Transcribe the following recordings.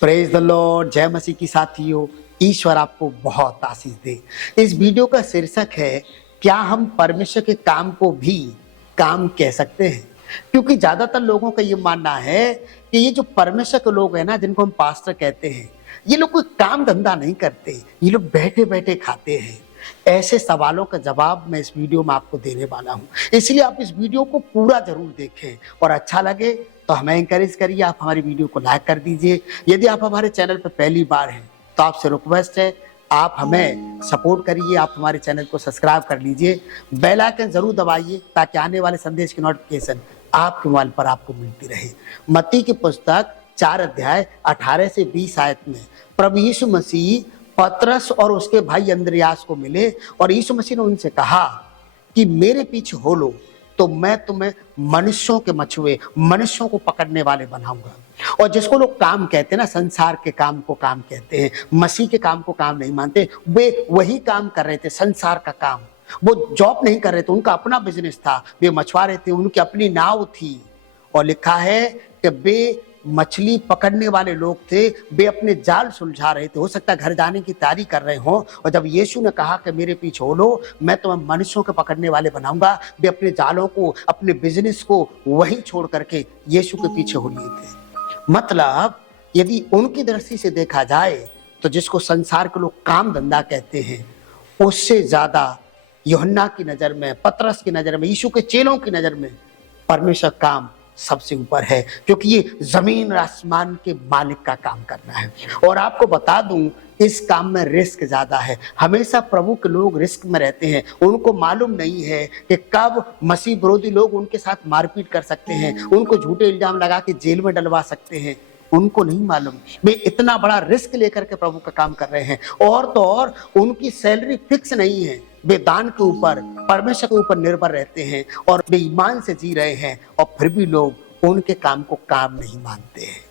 Praise the Lord. जय मसीह की साथियों, ईश्वर आपको बहुत आशीष दे। इस वीडियो का शीर्षक है, क्या हम परमेश्वर के काम को भी काम कह सकते हैं? क्योंकि ज्यादातर लोगों का ये मानना है कि ये जो परमेश्वर के लोग हैं ना, जिनको हम पास्टर कहते हैं, ये लोग कोई काम धंधा नहीं करते, ये लोग बैठे बैठे खाते हैं। ऐसे सवालों का जवाब मैं इस वीडियो में आपको देने वाला हूं, इसलिए आप इस वीडियो को पूरा जरूर देखें और अच्छा लगे तो हमें एंकरेज करिए, आप हमारी वीडियो को लाइक कर दीजिए। यदि आप हमारे चैनल पर पहली बार हैं तो आपसे रिक्वेस्ट है, आप हमें सपोर्ट करिए, आप हमारे चैनल को सब्सक्राइब कर लीजिए, बेल आइकन जरूर दबाइए ताकि आने वाले संदेश की नोटिफिकेशन आपके मोबाइल पर आपको मिलती रहे। मत्ती की पुस्तक 4 अध्याय 18 से 20 आयत में प्रभु यीशु मसीह पतरस और उसके भाई अंद्रयास को मिले और यीशु मसीह ने उनसे कहा कि मेरे पीछे हो लो तो मैं तुम्हें मनुष्यों के मछुए, मनुष्यों को पकड़ने वाले बनाऊंगा। और जिसको लोग काम कहते हैं ना, संसार के काम को काम कहते हैं, मसीह के काम को काम नहीं मानते। वे वही काम कर रहे थे, संसार का काम। वो जॉब नहीं कर रहे थे, उनका अपना बिजनेस था, वे मछुआरे थे, उनकी अपनी नाव थी। और लिखा है कि वे मछली पकड़ने वाले लोग थे, वे अपने जाल सुलझा रहे थे, हो सकता है घर जाने की तैयारी कर रहे हो। और जब यीशु ने कहा कि मेरे पीछे हो लो, मैं तुम्हें मनुष्यों के पकड़ने वाले बनाऊंगा, वे अपने जालों को, अपने बिजनेस को वहीं छोड़ करके यीशु के पीछे हो लिए थे। मतलब यदि उनकी दृष्टि से देखा जाए तो जिसको संसार के लोग काम धंधा कहते हैं, उससे ज्यादा यूहन्ना की नजर में, पतरस की नजर में, यीशु के चेलों की नजर में परमेश्वर काम सबसे ऊपर है, क्योंकि ये जमीन और आसमान के मालिक का काम करना है। और आपको बता दूं, इस काम में रिस्क ज्यादा है। हमेशा प्रभु के लोग रिस्क में रहते हैं, उनको मालूम नहीं है कि कब मसीह विरोधी लोग उनके साथ मारपीट कर सकते हैं, उनको झूठे इल्जाम लगा के जेल में डलवा सकते हैं। उनको नहीं मालूम वे इतना बड़ा रिस्क लेकर के प्रभु का काम कर रहे हैं। और तो और उनकी सैलरी फिक्स नहीं है, वे दान के ऊपर, परमेश्वर के ऊपर निर्भर रहते हैं और वे ईमान से जी रहे हैं, और फिर भी लोग उनके काम को काम नहीं मानते हैं।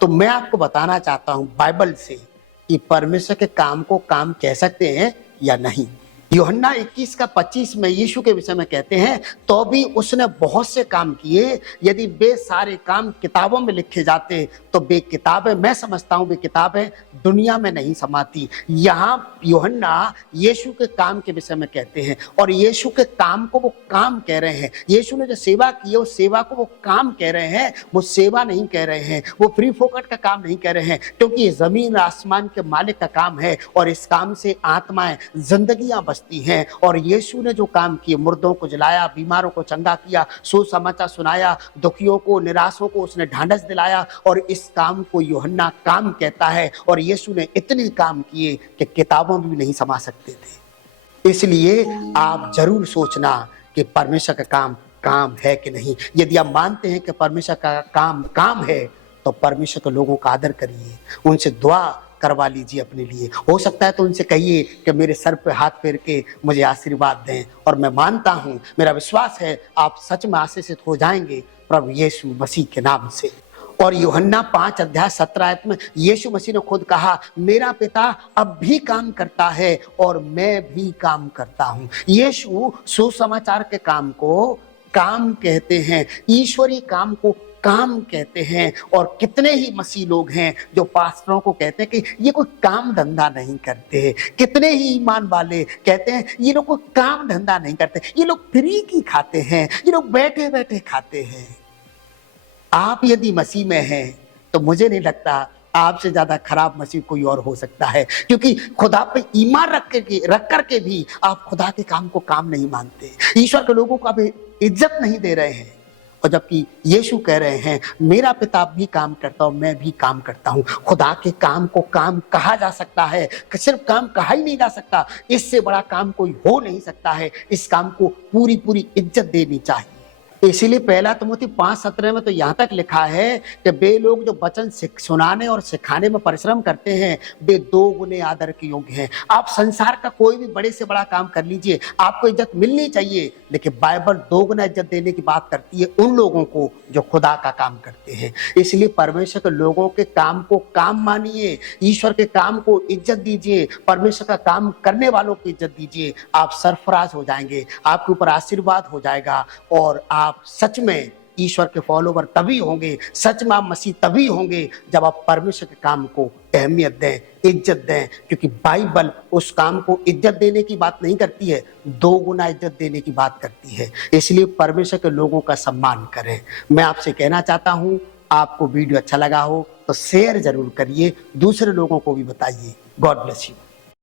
तो मैं आपको बताना चाहता हूं बाइबल से कि परमेश्वर के काम को काम कह सकते हैं या नहीं। यूहन्ना 21:25 में यीशु के विषय में कहते हैं, तो भी उसने बहुत से काम किए, यदि वे सारे काम किताबों में लिखे जाते तो वे किताबें, मैं समझता हूं वे किताबें दुनिया में नहीं समाती। यहाँ यूहन्ना यीशु के काम के विषय में कहते हैं, और यीशु के काम को वो काम कह रहे हैं। यीशु ने जो सेवा की है उस सेवा को वो काम कह रहे हैं, वो सेवा नहीं कह रहे हैं, वो फ्री फोकट का काम नहीं कह रहे हैं, क्योंकि ये जमीन आसमान के मालिक का काम है और इस काम से आत्माएं, जिंदगियां बचती हैं। और यीशु ने जो काम किए, मुर्दों को जलाया, बीमारों को चंगा किया, सुसमाचार सुनाया, दुखियों को, निराशों को उसने ढांढस दिलाया, और इस काम को यूहन्ना काम कहता है। और यीशु ने इतने काम किए कि किताबों में भी नहीं समा सकते थे। इसलिए आप जरूर सोचना कि परमेश्वर का काम काम है कि नहीं। यदि आप मानते हैं कि परमेश्वर का काम काम है तो परमेश्वर के लोगों का आदर करिए, उनसे दुआ करवा लीजिए अपने लिए। हो सकता है तो उनसे कहिए कि मेरे सर पे हाथ फेर के मुझे आशीर्वाद दें, और मैं मानता हूं, मेरा विश्वास है आप सच में आशीषित हो जाएंगे प्रभु यीशु मसीह के नाम से। और यूहन्ना 5:17 में यीशु मसीह ने खुद कहा, मेरा पिता अब भी काम करता है और मैं भी काम करता हूं। यीशु सुसमाचार के काम को काम कहते हैं, ईश्वरीय काम को काम कहते हैं। और कितने ही मसीह लोग हैं जो पास्टरों को कहते हैं कि ये कोई काम धंधा नहीं करते, कितने ही ईमान वाले कहते हैं ये लोग कोई काम धंधा नहीं करते, ये लोग फ्री की खाते हैं, ये लोग बैठे बैठे खाते हैं। आप यदि मसीह में हैं तो मुझे नहीं लगता आपसे ज्यादा खराब मसीह कोई और हो सकता है, क्योंकि खुदा पे ईमान रख करके भी आप खुदा के काम को काम नहीं मानते, ईश्वर के लोगों को आप इज्जत नहीं दे रहे हैं। और जबकि यीशु कह रहे हैं, मेरा पिता भी काम करता हूं, मैं भी काम करता हूं। खुदा के काम को काम कहा जा सकता है, सिर्फ काम कहा ही नहीं जा सकता, इससे बड़ा काम कोई हो नहीं सकता है। इस काम को पूरी पूरी इज्जत देनी चाहिए। इसीलिए 1 तिमोथी 5:17 में तो यहाँ तक लिखा है कि वे लोग जो वचन सुनाने और सिखाने में परिश्रम करते हैं, वे 2 गुने आदर के योग्य हैं। आप संसार का कोई भी बड़े से बड़ा काम कर लीजिए, आपको इज्जत मिलनी चाहिए, लेकिन बाइबल 2 गुना इज्जत देने की बात करती है उन लोगों को जो खुदा का काम करते हैं। इसलिए परमेश्वर के लोगों के काम को काम मानिए, ईश्वर के काम को इज्जत दीजिए, परमेश्वर का काम करने वालों को इज्जत दीजिए। आप सरफराज हो जाएंगे, आपके ऊपर आशीर्वाद हो जाएगा, और आप सच में ईश्वर के फॉलोवर तभी होंगे, सच में आप मसीह तभी होंगे जब आप परमेश्वर के काम को अहमियत दें, इज्जत दें। क्योंकि बाइबल उस काम को इज्जत देने की बात नहीं करती है, 2 गुना इज्जत देने की बात करती है। इसलिए परमेश्वर के लोगों का सम्मान करें। मैं आपसे कहना चाहता हूं, आपको वीडियो अच्छा लगा हो तो शेयर जरूर करिए, दूसरे लोगों को भी बताइए। God bless you.